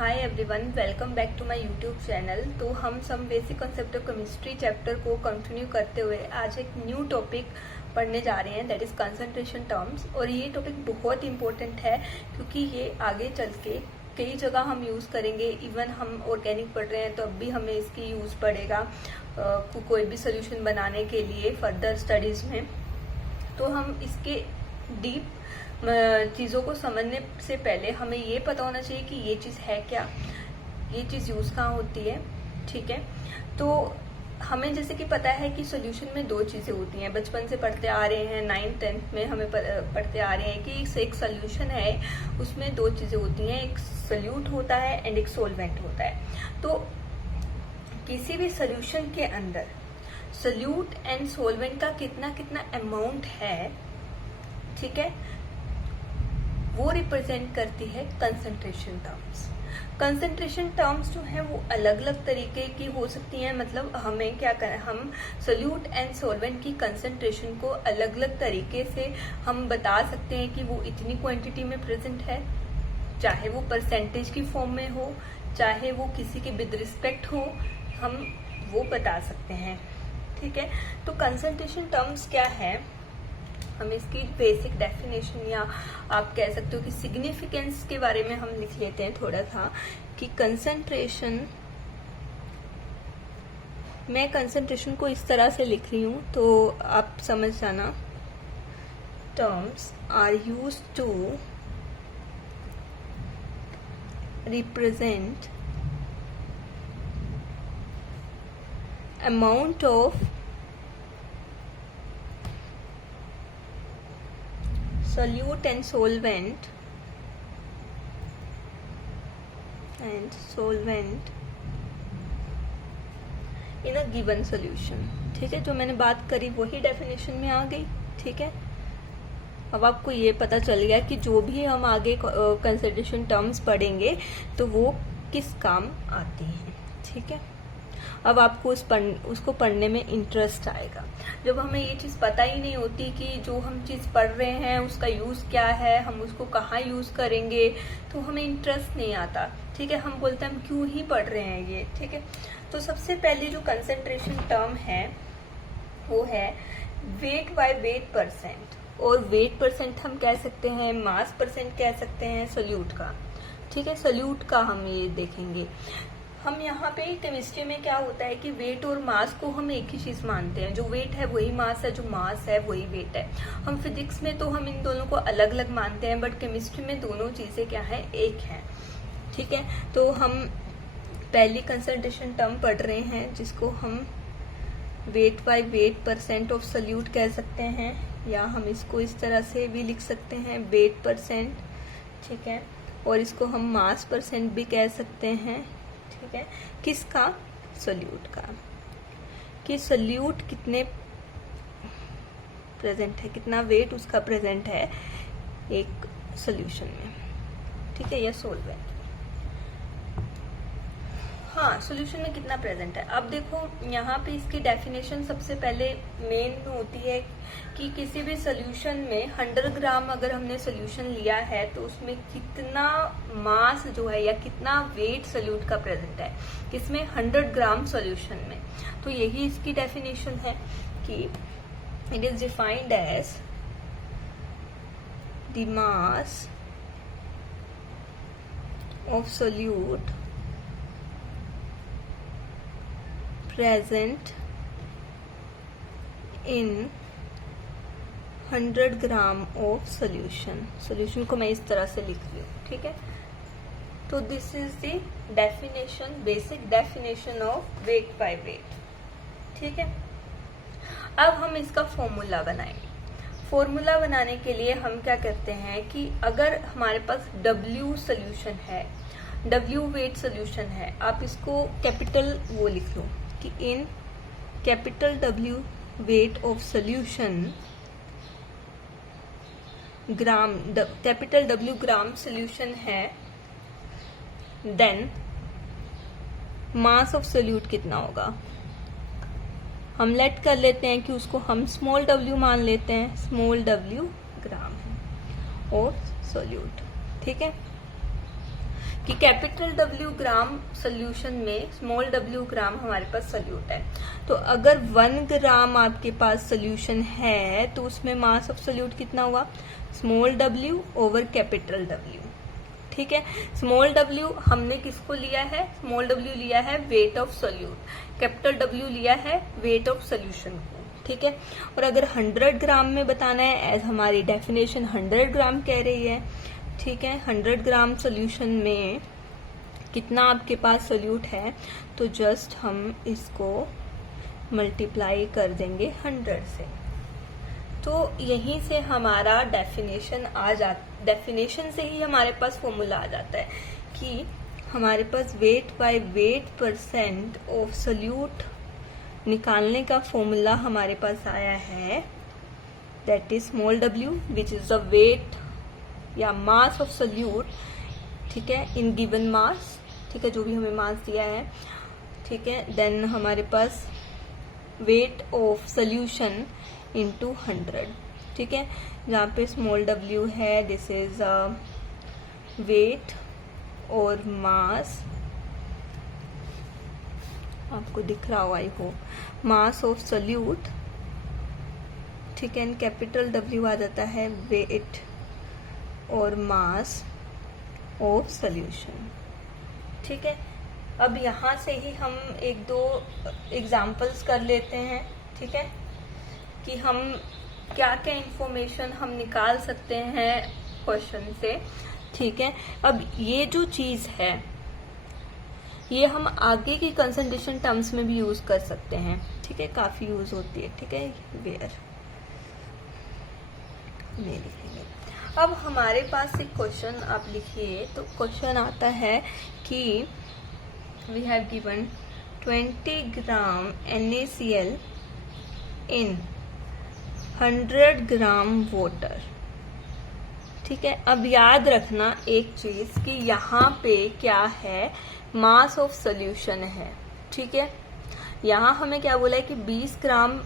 Hi everyone, welcome back to my YouTube channel. तो हम some basic concept of chemistry chapter को continue करते हुए आज एक न्यू टॉपिक पढ़ने जा रहे हैं, दैट इज कंसंट्रेशन टर्म्स। और ये टॉपिक बहुत इंपॉर्टेंट है क्योंकि ये आगे चल के कई जगह हम यूज़ करेंगे। इवन हम ऑर्गेनिक पढ़ रहे हैं तो अब भी हमें इसकी यूज़ पड़ेगा कोई भी सोल्यूशन बनाने के लिए फर्दर स्टडीज़ में। तो हम इसके डीप चीज़ों को समझने से पहले हमें ये पता होना चाहिए कि ये चीज़ है क्या, ये चीज़ यूज़ कहाँ होती है। ठीक है, तो हमें जैसे कि पता है कि सॉल्यूशन में दो चीज़ें होती हैं, बचपन से पढ़ते आ रहे हैं, 9th-10th में हमें पढ़ते आ रहे हैं कि एक सॉल्यूशन है, उसमें दो चीज़ें होती हैं, एक सॉल्यूट होता है एंड एक सॉल्वेंट होता है। तो किसी भी सॉल्यूशन के अंदर सॉल्यूट एंड सॉल्वेंट का कितना कितना अमाउंट है, ठीक है, वो रिप्रेजेंट करती है कंसंट्रेशन टर्म्स। कंसंट्रेशन टर्म्स जो है वो अलग अलग तरीके की हो सकती हैं। मतलब हमें क्या करें, हम सोल्यूट एंड सॉल्वेंट की कंसंट्रेशन को अलग अलग तरीके से हम बता सकते हैं कि वो इतनी क्वांटिटी में प्रेजेंट है, चाहे वो परसेंटेज की फॉर्म में हो, चाहे वो किसी के विद रिस्पेक्ट हो, हम वो बता सकते हैं। ठीक है, तो कंसंट्रेशन टर्म्स क्या है, हम इसकी बेसिक डेफिनेशन या आप कह सकते हो कि सिग्निफिकेंस के बारे में हम लिख लेते हैं थोड़ा सा कि कंसंट्रेशन, मैं कंसंट्रेशन को इस तरह से लिख रही हूं तो आप समझ जाना। Terms are used to represent amount of solute and solvent in a given solution। ठीक है, जो मैंने बात करी वही डेफिनेशन में आ गई। ठीक है, अब आपको ये पता चल गया कि जो भी हम आगे कंसंट्रेशन टर्म्स पढ़ेंगे तो वो किस काम आती हैं। ठीक है, अब आपको उसको पढ़ने में इंटरेस्ट आएगा। जब हमें ये चीज़ पता ही नहीं होती कि जो हम चीज़ पढ़ रहे हैं उसका यूज़ क्या है, हम उसको कहाँ यूज़ करेंगे, तो हमें इंटरेस्ट नहीं आता। ठीक है, हम बोलते हैं हम क्यों ही पढ़ रहे हैं ये। ठीक है, तो सबसे पहले जो कंसंट्रेशन टर्म है वो है वेट बाय वेट परसेंट। और वेट परसेंट हम कह सकते हैं, मास परसेंट कह सकते हैं सोल्यूट का। ठीक है, सोल्यूट का हम ये देखेंगे। हम यहाँ पे केमिस्ट्री में क्या होता है कि वेट और मास को हम एक ही चीज मानते हैं, जो वेट है वही मास है, जो मास है वही वेट है। हम फिजिक्स में तो हम इन दोनों को अलग अलग मानते हैं, बट केमिस्ट्री में दोनों चीजें क्या है, एक है। ठीक है, तो हम पहली कंसंट्रेशन टर्म पढ़ रहे हैं जिसको हम wait by weight percent of solute कह सकते हैं, या हम इसको इस तरह से भी लिख सकते हैं, वेट परसेंट। ठीक है, और इसको हम मास परसेंट भी कह सकते हैं। ठीक है, किसका, सोल्यूट का, कि सोल्यूट कितने प्रेजेंट है, कितना वेट उसका प्रेजेंट है एक सॉल्यूशन में। ठीक है, या सॉल्वेंट, हाँ, सॉल्यूशन में कितना प्रेजेंट है। अब देखो यहाँ पे इसकी डेफिनेशन सबसे पहले मेन होती है कि किसी भी सॉल्यूशन में 100 ग्राम अगर हमने सॉल्यूशन लिया है तो उसमें कितना मास जो है या कितना वेट सोल्यूट का प्रेजेंट है, किसमें, 100 ग्राम सॉल्यूशन में। तो यही इसकी डेफिनेशन है कि it is defined as the mass of solute present in 100 gram of solution. Solution को मैं इस तरह से लिख रही हूँ। ठीक है, तो this is the definition, basic definition of weight by wait. ठीक है, अब हम इसका फॉर्मूला बनाएंगे। फॉर्मूला बनाने के लिए हम क्या करते हैं कि अगर हमारे पास W सोल्यूशन है, W वेट सोल्यूशन है, आप इसको कैपिटल वो लिख लो कि in capital W weight of solution gram, capital W gram solution है, देन मास ऑफ सोल्यूट कितना होगा। हम लेट कर लेते हैं कि उसको हम स्मॉल w मान लेते हैं, स्मॉल w ग्राम है और सोल्यूट। ठीक है, कि कैपिटल W ग्राम सोल्यूशन में स्मॉल w ग्राम हमारे पास सोल्यूट है। तो अगर 1 ग्राम आपके पास सोल्यूशन है तो उसमें मास ऑफ सोल्यूट कितना हुआ, small w over capital W। ठीक है, स्मॉल w हमने किसको लिया है, स्मॉल w लिया है weight of solute, capital W लिया है वेट ऑफ सोल्यूशन को। ठीक है, और अगर 100 ग्राम में बताना है, एज हमारी डेफिनेशन 100 ग्राम कह रही है। ठीक है, 100 ग्राम सोल्यूशन में कितना आपके पास सोल्यूट है, तो जस्ट हम इसको मल्टीप्लाई कर देंगे 100 से। तो यहीं से हमारा डेफिनेशन से ही हमारे पास फॉर्मूला आ जाता है कि हमारे पास weight by weight percent of solute निकालने का फॉर्मूला हमारे पास आया है, that is small w which is the weight या मास ऑफ सोल्यूट। ठीक है, इन गिवन मास। ठीक है, जो भी हमें मास दिया है। ठीक है, देन हमारे पास वेट ऑफ सोल्यूशन इंटू 100। ठीक है, जहाँ पे स्मॉल w है, दिस इज वेट और मास, आपको दिख रहा हो आई हो, मास ऑफ सोल्यूट। ठीक है, कैपिटल W आ जाता है वेट और मास ऑफ सोल्यूशन। ठीक है, अब यहाँ से ही हम एक दो एग्जाम्पल्स कर लेते हैं। ठीक है, कि हम क्या क्या इंफॉर्मेशन हम निकाल सकते हैं क्वेश्चन से। ठीक है, अब ये जो चीज है ये हम आगे की कंसंट्रेशन टर्म्स में भी यूज कर सकते हैं। ठीक है, काफी यूज होती है। ठीक है, वेयर में लिखेंगे। अब हमारे पास एक क्वेश्चन आप लिखिए, तो क्वेश्चन आता है कि we have given 20 gram NaCl in 100 gram water. ठीक है, अब याद रखना एक चीज कि यहाँ पे क्या है, मास ऑफ सोल्यूशन है। ठीक है, यहाँ हमें क्या बोला है कि 20 ग्राम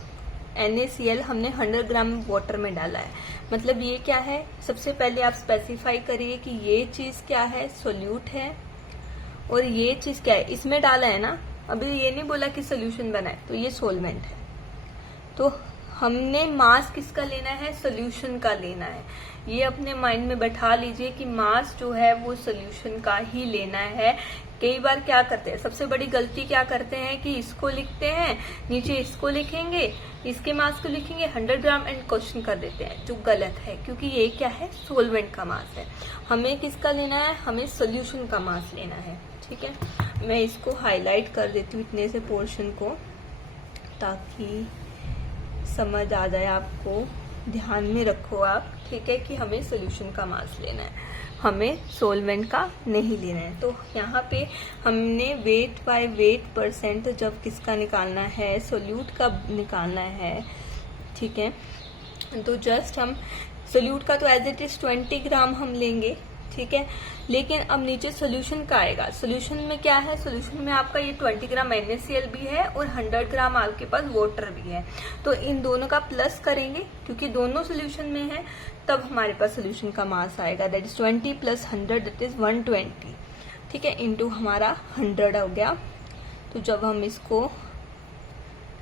NaCl हमने 100 ग्राम वाटर में डाला है। मतलब ये क्या है, सबसे पहले आप स्पेसिफाई करिए कि ये चीज क्या है, सोल्यूट है, और ये चीज क्या है, इसमें डाला है ना, अभी ये नहीं बोला कि सोल्यूशन बना है, तो ये सोलवेंट है। तो हमने मास किसका लेना है, सोल्यूशन का लेना है। ये अपने माइंड में बैठा लीजिए कि मास जो है वो सोल्यूशन का ही लेना है। कई बार क्या करते हैं, सबसे बड़ी गलती क्या करते हैं कि इसको लिखते हैं, नीचे इसको लिखेंगे, इसके मास को लिखेंगे 100 ग्राम एंड क्वेश्चन कर देते हैं, जो गलत है, क्योंकि ये क्या है, सोलवेंट का मास है। हमें किसका लेना है, हमें सोल्यूशन का मास लेना है। ठीक है, मैं इसको हाईलाइट कर देती हूँ इतने से पोर्शन को, ताकि समझ आ जाए आपको, ध्यान में रखो आप। ठीक है, कि हमें सोल्यूशन का मास लेना है, हमें सोलवेंट का नहीं लेना है। तो यहाँ पे हमने वेट बाय वेट परसेंट जब किसका निकालना है, सोल्यूट का निकालना है। ठीक है, तो जस्ट हम सोल्यूट का तो एज इट इज 20 ग्राम हम लेंगे। ठीक है, लेकिन अब नीचे सोल्यूशन का आएगा। सोल्यूशन में क्या है, सोल्यूशन में आपका ये 20 ग्राम NaCl भी है और 100 ग्राम आपके पास वाटर भी है। तो इन दोनों का प्लस करेंगे, क्योंकि दोनों सोल्यूशन में है, तब हमारे पास सोल्यूशन का मास आएगा, that is 20 plus 100 that is 120। ठीक है, इंटू हमारा 100 हो गया। तो जब हम इसको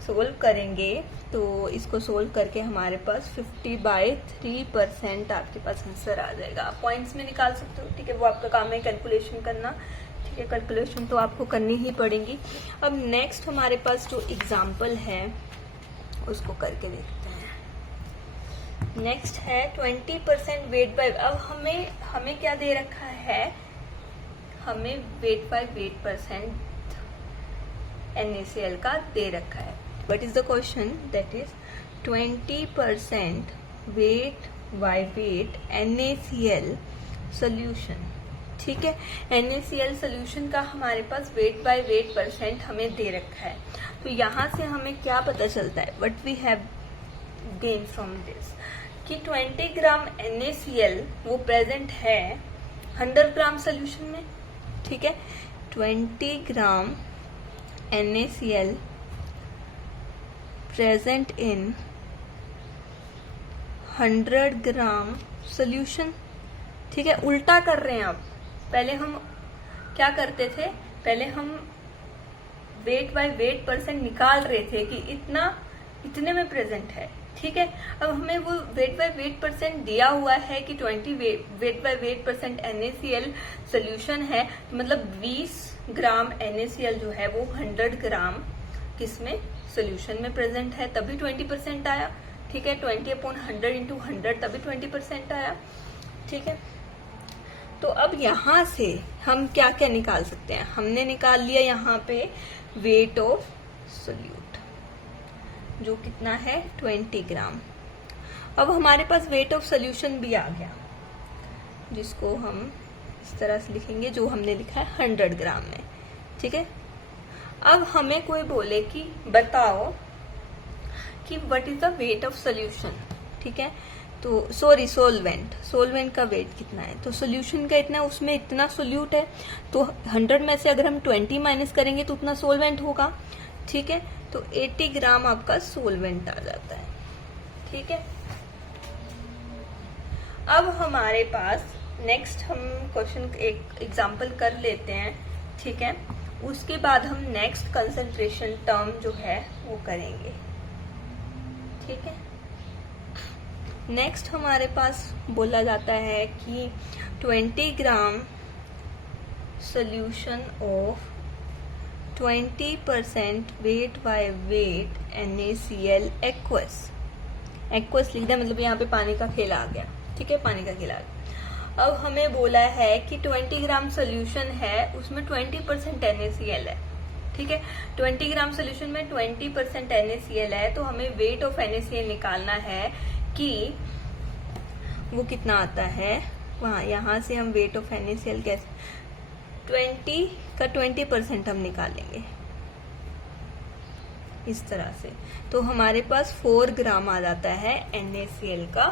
सोल्व करेंगे, तो इसको सोल्व करके हमारे पास 50/3% आपके पास आंसर आ जाएगा। आप पॉइंट्स में निकाल सकते हो। ठीक है, वो आपका काम है कैलकुलेशन करना। ठीक है, कैलकुलेशन तो आपको करनी ही पड़ेगी। अब नेक्स्ट हमारे पास जो एग्जाम्पल है उसको करके देखते हैं। नेक्स्ट है 20% वेट बाय, अब हमें क्या दे रखा है, हमें wait by weight percent NaCl का दे रखा है। What is the question? That is 20% weight by weight NaCl solution। ठीक है, NaCl solution का हमारे पास weight by weight परसेंट हमें दे रखा है। तो यहाँ से हमें क्या पता चलता है, what we have gained from this, कि 20 ग्राम NaCl वो प्रेजेंट है 100 ग्राम सोल्यूशन में। ठीक है, 20 gram NaCl present in 100 gram solution. ठीक है, उल्टा कर रहे हैं। अब पहले हम क्या करते थे, पहले हम वेट बाय वेट परसेंट निकाल रहे थे कि इतने में प्रेजेंट है, ठीक है। अब हमें वो वेट बाय वेट परसेंट दिया हुआ है कि 20 weight by weight percent NaCl solution है, मतलब 20 ग्राम NaCl जो है वो 100 ग्राम किसमें सोल्यूशन में प्रेजेंट है, तभी 20% आया, ठीक है। 20/100 इंटू 100 तभी 20% आया, ठीक है। तो अब यहाँ से हम क्या क्या निकाल सकते हैं, हमने निकाल लिया यहाँ पे वेट ऑफ सोल्यूट जो कितना है 20 ग्राम। अब हमारे पास वेट ऑफ सोल्यूशन भी आ गया, जिसको हम इस तरह से लिखेंगे जो हमने लिखा है 100 ग्राम में, ठीक है। अब हमें कोई बोले कि बताओ कि what is the weight of solution, ठीक है। तो सोलवेंट का वेट कितना है, तो सोल्यूशन का इतना, उसमें इतना सोल्यूट है, तो 100 में से अगर हम 20 माइनस करेंगे तो उतना सोलवेंट होगा, ठीक है। तो 80 ग्राम आपका सोलवेंट आ जाता है, ठीक है। अब हमारे पास नेक्स्ट हम क्वेश्चन एक एग्जांपल कर लेते हैं, ठीक है। उसके बाद हम नेक्स्ट कंसंट्रेशन टर्म जो है वो करेंगे, ठीक है। नेक्स्ट हमारे पास बोला जाता है कि 20 gram solution of 20% weight by weight NaCl aqueous लिख दिया, मतलब यहाँ पे पानी का खेल आ गया, ठीक है, पानी का खेल आ गया। अब हमें बोला है कि 20 ग्राम सोल्यूशन है, उसमें 20% NaCl है, ठीक है। 20 ग्राम सोल्यूशन में 20% NaCl है, तो हमें वेट ऑफ NaCl निकालना है कि वो कितना आता है। वहां यहाँ से हम वेट ऑफ NaCl कैसे 20 का 20% हम निकालेंगे इस तरह से, तो हमारे पास 4 ग्राम आ जाता है NaCl का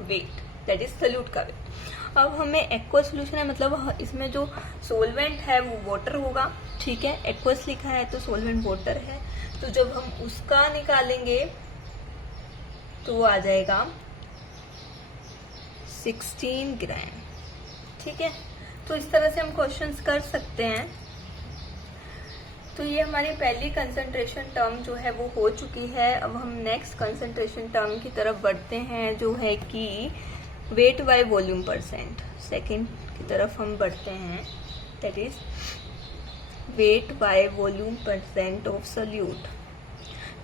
वेट, दैट इज सोल्यूट का वेट। अब हमें एक्वस सोल्यूशन है, मतलब इसमें जो सोलवेंट है वो वाटर होगा, ठीक है। एक्वस लिखा है तो सोलवेंट वाटर है, तो जब हम उसका निकालेंगे तो वो आ जाएगा 16 ग्राम, ठीक है। तो इस तरह से हम क्वेश्चंस कर सकते हैं। तो ये हमारी पहली कंसंट्रेशन टर्म जो है वो हो चुकी है। अब हम नेक्स्ट कंसंट्रेशन टर्म की तरफ बढ़ते हैं, जो है कि weight by volume percent. Second की तरफ हम बढ़ते हैं, that is weight by volume percent of solute.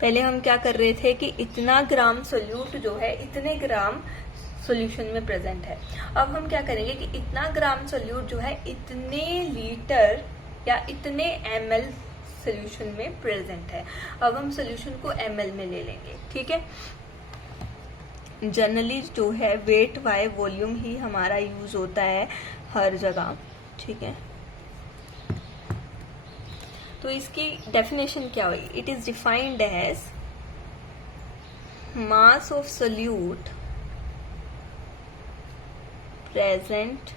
पहले हम क्या कर रहे थे कि इतना ग्राम सोल्यूट जो है इतने ग्राम सॉल्यूशन में प्रेजेंट है। अब हम क्या करेंगे कि इतना ग्राम सोल्यूट जो है इतने लीटर या इतने ml सॉल्यूशन में प्रेजेंट है। अब हम सॉल्यूशन को ml में ले लेंगे, ठीक है। जनरली जो है वेट बाय वॉल्यूम ही हमारा यूज होता है हर जगह, ठीक है। तो इसकी डेफिनेशन क्या हुई, it is defined as mass of solute present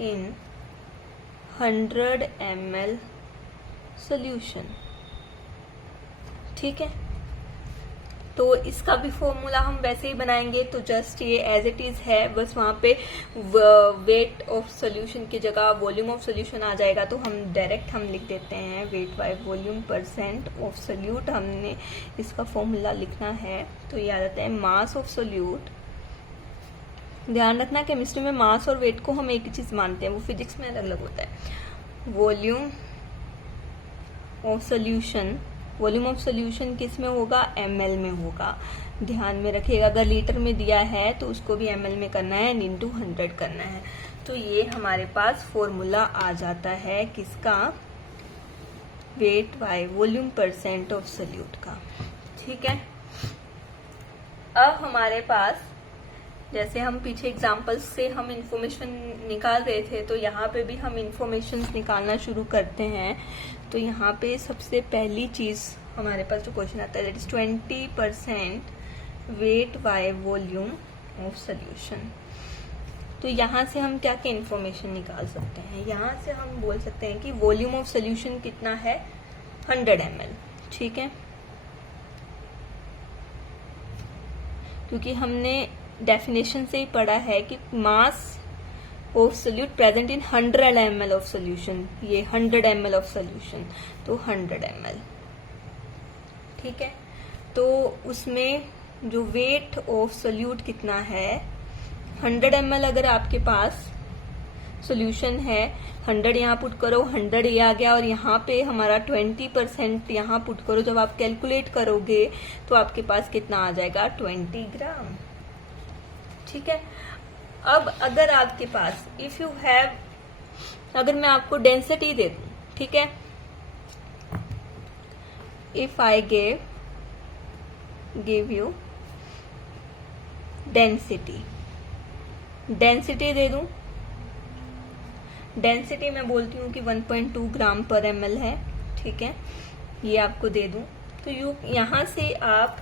in 100 ml solution, ठीक है। तो इसका भी फॉर्मूला हम वैसे ही बनाएंगे, तो जस्ट ये एज इट इज है, बस वहां पे वेट ऑफ सोल्यूशन की जगह वॉल्यूम ऑफ सोल्यूशन आ जाएगा, तो हम डायरेक्ट हम लिख देते हैं weight by volume percent of solute. हमने इसका फॉर्मूला लिखना है, तो ये आ जाता है मास ऑफ सोल्यूट। ध्यान रखना केमिस्ट्री में मास और वेट को हम एक ही चीज मानते हैं, वो फिजिक्स में अलग अलग होता है। Volume of solution, volume of solution किस में होगा, ml में होगा। ध्यान में रखिएगा, अगर लीटर में दिया है तो उसको भी ml में करना है, इंटू 100 करना है। तो ये हमारे पास फॉर्मूला आ जाता है किसका, weight by volume percent of solute का, ठीक है। अब हमारे पास जैसे हम पीछे एग्जाम्पल्स से हम इंफॉर्मेशन निकाल रहे थे, तो यहाँ पे भी हम इंफॉर्मेशन निकालना शुरू करते हैं। तो यहाँ पे सबसे पहली चीज हमारे पास जो क्वेश्चन आता है that is 20% weight by volume of solution. तो यहाँ से हम क्या क्या इंफॉर्मेशन निकाल सकते हैं, यहाँ से हम बोल सकते हैं कि वॉल्यूम ऑफ सोल्यूशन कितना है 100 ml, ठीक है। क्योंकि हमने डेफिनेशन से ही पढ़ा है कि मास of solute present in 100 ml of solution, ये 100 ml ऑफ सोल्यूशन, तो 100 ml, ठीक है। तो उसमें जो वेट ऑफ सोल्यूट कितना है, 100 ml अगर आपके पास सोल्यूशन है, 100 यहाँ पुट करो, 100 ये आ गया, और यहाँ पे हमारा 20% यहाँ पुट करो। जब आप कैलकुलेट करोगे तो आपके पास कितना आ जाएगा, 20 ग्राम, ठीक है। अब अगर आपके पास इफ यू हैव, अगर मैं आपको डेंसिटी दे दूं, ठीक है, if I give you density दे दूं, डेंसिटी मैं बोलती हूँ कि 1.2 ग्राम पर ml है, ठीक है, ये आपको दे दूं, तो यहां से आप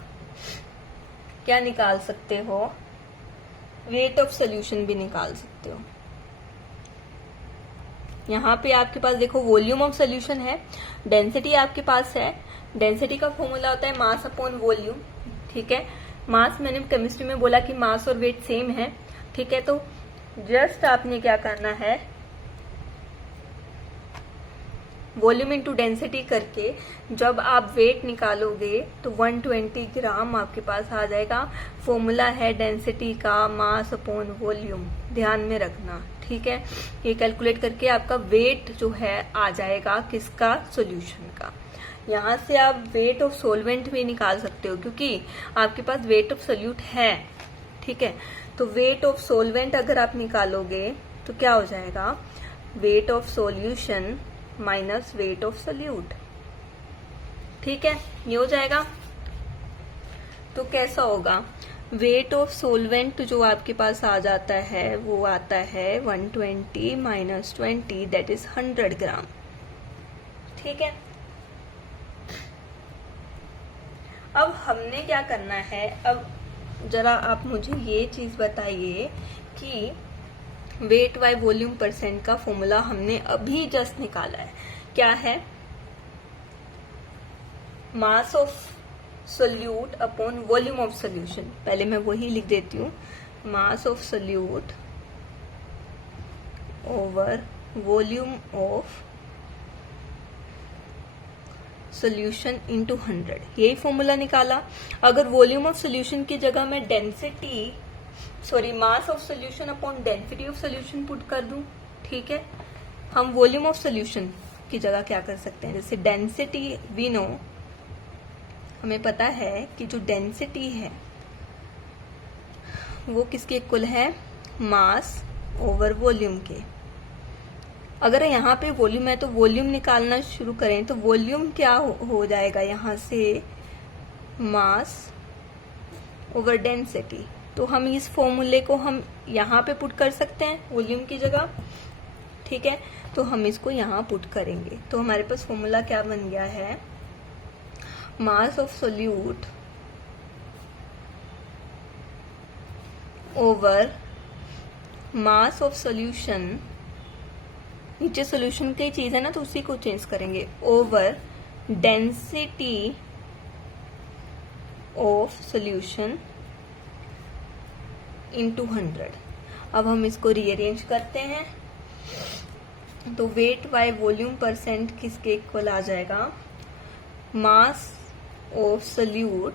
क्या निकाल सकते हो, वेट ऑफ सोल्यूशन भी निकाल सकते हो। यहाँ पे आपके पास देखो वॉल्यूम ऑफ सोल्यूशन है, डेंसिटी आपके पास है। डेंसिटी का फॉर्मूला होता है मास अपॉन वॉल्यूम, ठीक है। मास मैंने केमिस्ट्री में बोला कि मास और वेट सेम है, ठीक है। तो जस्ट आपने क्या करना है, वॉल्यूम इंटू डेंसिटी करके जब आप वेट निकालोगे तो 120 ग्राम आपके पास आ जाएगा। फॉर्मूला है डेंसिटी का मास अपॉन वॉल्यूम, ध्यान में रखना, ठीक है। ये कैलकुलेट करके आपका वेट जो है आ जाएगा किसका, सॉल्यूशन का। यहाँ से आप वेट ऑफ सॉल्वेंट भी निकाल सकते हो क्योंकि आपके पास वेट ऑफ सोल्यूट है, ठीक है। तो वेट ऑफ सॉल्वेंट अगर आप निकालोगे तो क्या हो जाएगा, weight of solution minus weight of solute, ठीक है, ये हो जाएगा। तो कैसा होगा, वेट ऑफ सोलवेंट जो आपके पास आ जाता है वो आता है 120 माइनस 20 दैट इज 100 ग्राम, ठीक है। अब हमने क्या करना है, अब जरा आप मुझे ये चीज बताइए कि वेट बाय वॉल्यूम परसेंट का फॉर्मूला हमने अभी जस्ट निकाला है, क्या है, मास of solute upon volume of solution. पहले मैं वही लिख देती हूँ, मास of solute over volume of solution into 100, यही फॉर्मूला निकाला। अगर वॉल्यूम ऑफ सोल्यूशन की जगह मैं mass of solution upon density of solution put कर दूं, ठीक है। हम वॉल्यूम ऑफ सोल्यूशन की जगह क्या कर सकते हैं, जैसे डेंसिटी वी नो, हमें पता है कि जो डेंसिटी है वो किसके इक्वल है, मास ओवर वॉल्यूम के। अगर यहाँ पे वॉल्यूम है तो वॉल्यूम निकालना शुरू करें तो वॉल्यूम क्या हो जाएगा, यहाँ से मास ओवर डेंसिटी। तो हम इस फॉर्मूले को हम यहाँ पे पुट कर सकते हैं वॉल्यूम की जगह, ठीक है। तो हम इसको यहाँ पुट करेंगे तो हमारे पास फॉर्मूला क्या बन गया है, मास of solute over mass of solution, नीचे सोल्यूशन की चीज है ना तो उसी को चेंज करेंगे, over density of solution into 100। अब हम इसको रीअरेंज करते हैं तो वेट बाय वॉल्यूम परसेंट किसके इक्वल आ जाएगा, मास of solute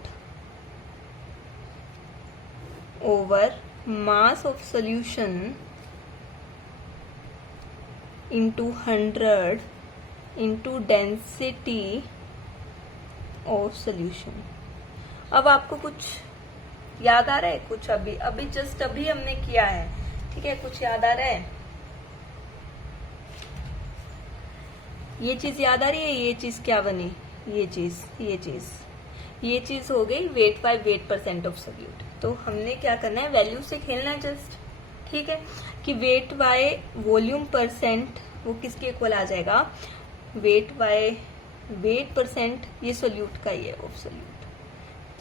over mass of solution into 100 into density of solution. अब आपको कुछ याद आ रहा है, कुछ अभी जस्ट अभी हमने किया है, ठीक है, कुछ याद आ रहा है, ये चीज याद आ रही है, ये चीज क्या बनी, ये चीज हो गई wait by weight percent of solute. तो हमने क्या करना है, वैल्यू से खेलना है जस्ट, ठीक है, कि वेट बाय वॉल्यूम परसेंट वो किसके इक्वल आ जाएगा, वेट बाय वेट परसेंट, ये सोल्यूट का ही है ऑफ सोल्यूट,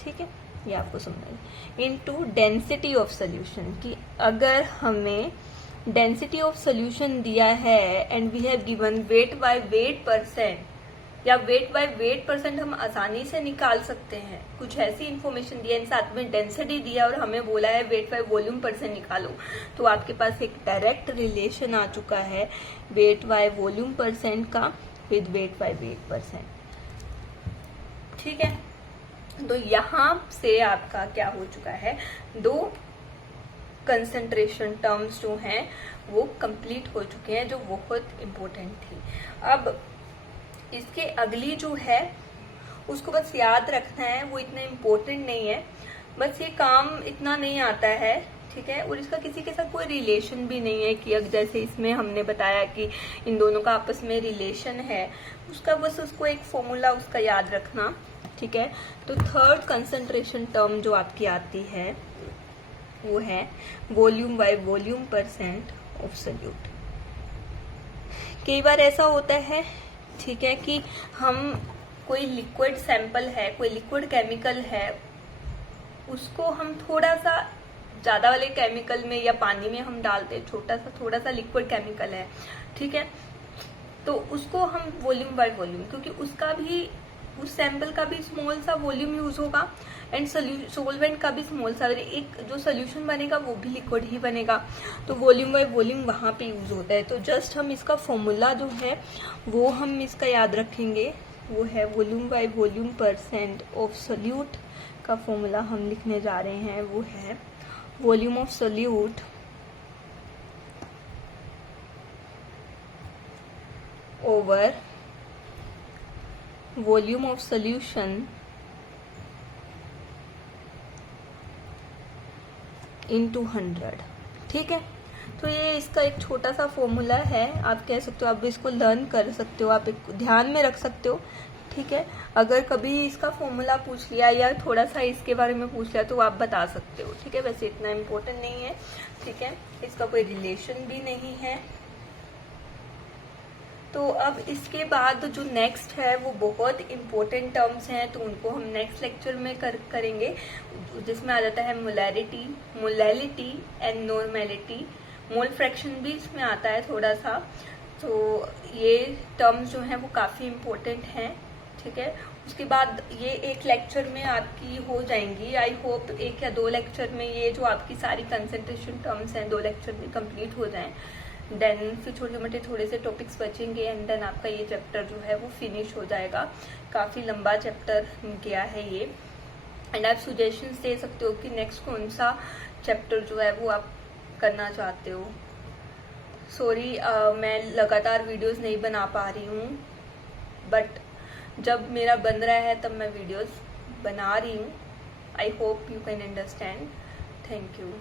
ठीक है, ये आपको समझना, इनटू डेंसिटी ऑफ सोल्यूशन, कि अगर हमें डेंसिटी ऑफ सोल्यूशन दिया है and we have given weight by weight percent, या वेट बाय वेट परसेंट हम आसानी से निकाल सकते हैं। कुछ ऐसी इन्फॉर्मेशन दी है, साथ में डेंसिटी दिया और हमें बोला है वेट बाय वॉल्यूम परसेंट निकालो, तो आपके पास एक डायरेक्ट रिलेशन आ चुका है वेट बाय वॉल्यूम परसेंट का with weight by weight percent. ठीक है, तो यहां से आपका क्या हो चुका है, दो कंसंट्रेशन टर्म्स जो हैं वो कंप्लीट हो चुके हैं, जो बहुत इंपॉर्टेंट थी। अब इसके अगली जो है उसको बस याद रखना है, वो इतना इम्पोर्टेंट नहीं है, बस ये काम इतना नहीं आता है। ठीक है, और इसका किसी के साथ कोई रिलेशन भी नहीं है कि अब जैसे इसमें हमने बताया कि इन दोनों का आपस में रिलेशन है, उसका बस उसको एक फॉर्मूला उसका याद रखना। ठीक है, तो थर्ड कंसंट्रेशन टर्म जो आपकी आती है वो है volume by volume percent of solute. कई बार ऐसा होता है, ठीक है, कि हम कोई लिक्विड सैंपल है, कोई लिक्विड केमिकल है, उसको हम थोड़ा सा ज्यादा वाले केमिकल में या पानी में हम डालते हैं, थोड़ा सा लिक्विड केमिकल है, ठीक है, तो उसको हम वॉल्यूम बाय वॉल्यूम, क्योंकि उसका भी, उस सैंपल का भी स्मॉल सा वॉल्यूम यूज होगा एंड सोलवेंट का भी स्मॉल सा, एक जो सोल्यूशन बनेगा वो भी लिक्विड ही बनेगा, तो वॉल्यूम बाय वॉल्यूम वहां पे यूज होता है। तो जस्ट हम इसका फॉर्मूला जो है वो हम इसका याद रखेंगे, वो है volume by volume percent of solute का फॉर्मूला हम लिखने जा रहे हैं, वो है volume of solute over volume of solution into 100। ठीक है, तो ये इसका एक छोटा सा फॉर्मूला है, आप कह सकते हो, आप इसको लर्न कर सकते हो, आप एक ध्यान में रख सकते हो। ठीक है, अगर कभी इसका फॉर्मूला पूछ लिया या थोड़ा सा इसके बारे में पूछ लिया तो आप बता सकते हो। ठीक है, वैसे इतना इम्पोर्टेंट नहीं है। ठीक है, इसका कोई रिलेशन भी नहीं है। तो अब इसके बाद जो नेक्स्ट है वो बहुत इंपॉर्टेंट टर्म्स हैं, तो उनको हम नेक्स्ट लेक्चर में करेंगे, जिसमें आ जाता है molarity, molality and normality. Mole fraction भी इसमें आता है थोड़ा सा, तो ये टर्म्स जो हैं वो काफी इंपॉर्टेंट हैं। ठीक है, उसके बाद ये एक लेक्चर में आपकी हो जाएंगी, आई होप 1 या 2 लेक्चर में ये जो आपकी सारी कंसंट्रेशन टर्म्स हैं 2 लेक्चर में कंप्लीट हो जाएं। देन फिर छोटे मोटे थोड़े से टॉपिक्स बचेंगे एंड देन आपका ये चैप्टर जो है वो फिनिश हो जाएगा। काफी लंबा चैप्टर गया है ये, एंड आप सजेशंस दे सकते हो कि नेक्स्ट कौन सा चैप्टर जो है वो आप करना चाहते हो। सॉरी, मैं लगातार वीडियोस नहीं बना पा रही हूँ, बट जब मेरा बन रहा है तब मैं वीडियोस बना रही हूँ। I hope you can understand. Thank you.